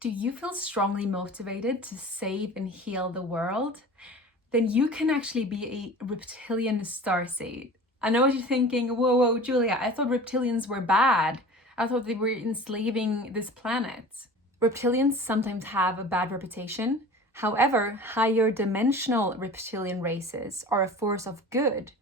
Do you feel strongly motivated to save and heal the world? Then you can actually be a reptilian starseed. I know what you're thinking, whoa, Julia, I thought reptilians were bad. I thought they were enslaving this planet. Reptilians sometimes have a bad reputation. However, higher dimensional reptilian races are a force of good.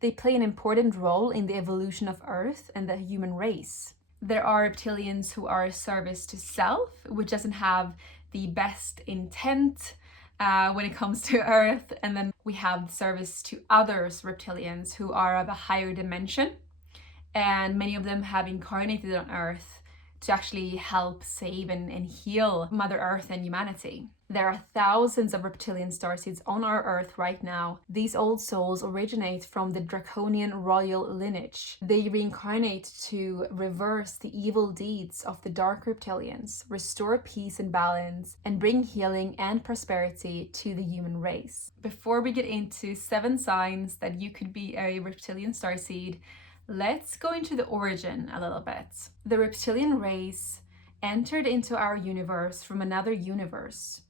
They play an important role in the evolution of Earth and the human race. There are reptilians who are a service to self, which doesn't have the best intent when it comes to Earth. And then we have the service to others reptilians who are of a higher dimension. And many of them have incarnated on Earth to actually help save and heal Mother Earth and humanity. There are thousands of reptilian starseeds on our Earth right now. These old souls originate from the draconian royal lineage. They reincarnate to reverse the evil deeds of the dark reptilians, restore peace and balance, and bring healing and prosperity to the human race. Before we get into 7 signs that you could be a reptilian starseed, let's go into the origin a little bit. The reptilian race entered into our universe from another universe.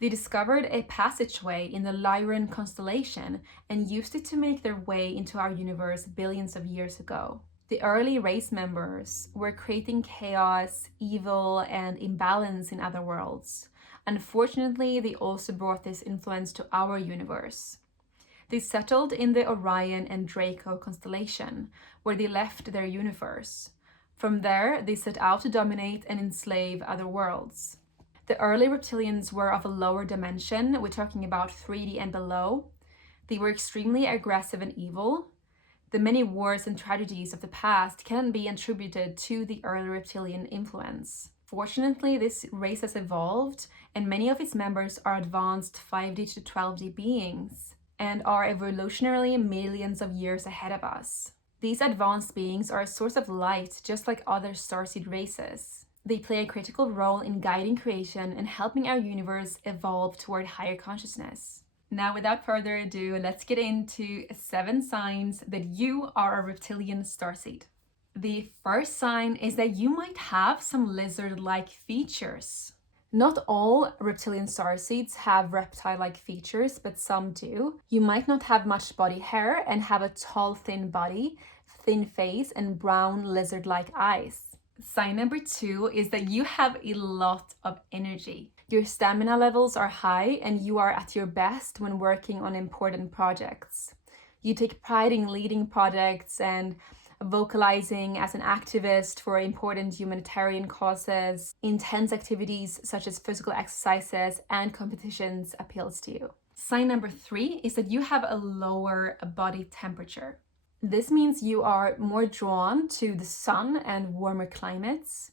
They discovered a passageway in the Lyran constellation and used it to make their way into our universe billions of years ago. The early race members were creating chaos, evil, and imbalance in other worlds. Unfortunately, they also brought this influence to our universe. They settled in the Orion and Draco constellation, where they left their universe. From there, they set out to dominate and enslave other worlds. The early reptilians were of a lower dimension, we're talking about 3D and below. They were extremely aggressive and evil. The many wars and tragedies of the past can be attributed to the early reptilian influence. Fortunately, this race has evolved, and many of its members are advanced 5D to 12D beings and are evolutionarily millions of years ahead of us. These advanced beings are a source of light, just like other starseed races. They play a critical role in guiding creation and helping our universe evolve toward higher consciousness. Now, without further ado, let's get into 7 signs that you are a reptilian starseed. The first sign is that you might have some lizard-like features. Not all reptilian starseeds have reptile-like features, but some do. You might not have much body hair and have a tall, thin body, thin face, and brown lizard-like eyes. Sign number 2 is that you have a lot of energy. Your stamina levels are high and you are at your best when working on important projects. You take pride in leading projects and vocalizing as an activist for important humanitarian causes. Intense activities such as physical exercises and competitions appeals to you. Sign number 3 is that you have a lower body temperature. This means you are more drawn to the sun and warmer climates.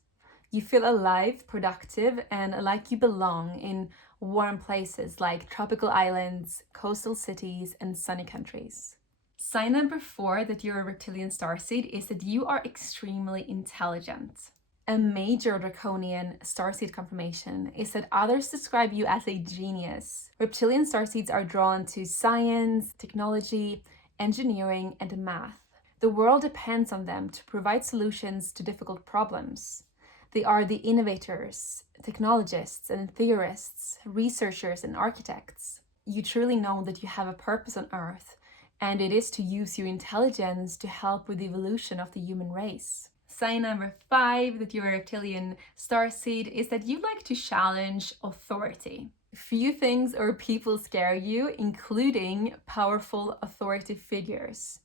You feel alive, productive, and like you belong in warm places like tropical islands, coastal cities, and sunny countries. Sign number 4 that you're a reptilian starseed is that you are extremely intelligent. A major draconian starseed confirmation is that others describe you as a genius. Reptilian starseeds are drawn to science, technology, engineering, and math. The world depends on them to provide solutions to difficult problems. They are the innovators, technologists and theorists, researchers and architects. You truly know that you have a purpose on Earth, and it is to use your intelligence to help with the evolution of the human race. Sign number 5 that you're a reptilian starseed is that you like to challenge authority. Few things or people scare you, including powerful authority figures.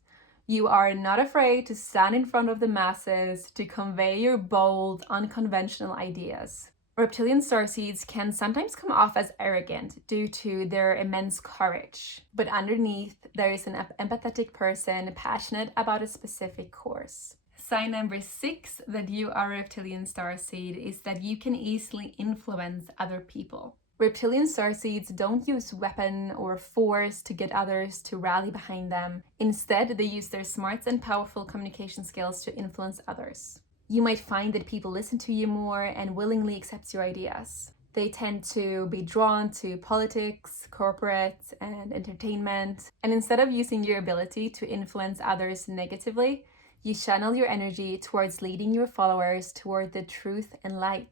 You are not afraid to stand in front of the masses to convey your bold, unconventional ideas. Reptilian starseeds can sometimes come off as arrogant due to their immense courage, but underneath there is an empathetic person passionate about a specific cause. Sign number 6 that you are a reptilian starseed is that you can easily influence other people. Reptilian starseeds don't use weapon or force to get others to rally behind them. Instead, they use their smarts and powerful communication skills to influence others. You might find that people listen to you more and willingly accept your ideas. They tend to be drawn to politics, corporate, and entertainment. And instead of using your ability to influence others negatively, you channel your energy towards leading your followers toward the truth and light.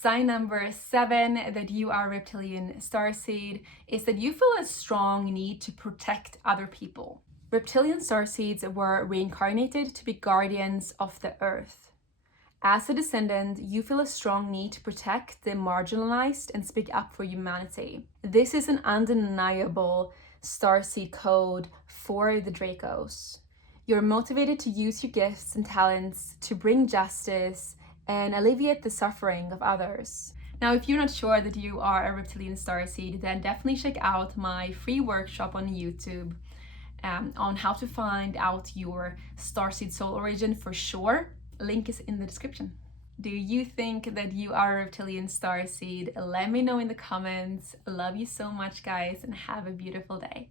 Sign number 7 that you are Reptilian Starseed is that you feel a strong need to protect other people. Reptilian Starseeds were reincarnated to be guardians of the earth. As a descendant, you feel a strong need to protect the marginalized and speak up for humanity. This is an undeniable Starseed code for the Dracos. You're motivated to use your gifts and talents to bring justice and alleviate the suffering of others. Now, if you're not sure that you are a Reptilian Starseed, then definitely check out my free workshop on YouTube on how to find out your Starseed soul origin for sure. Link is in the description. Do you think that you are a Reptilian Starseed? Let me know in the comments. Love you so much, guys, and have a beautiful day.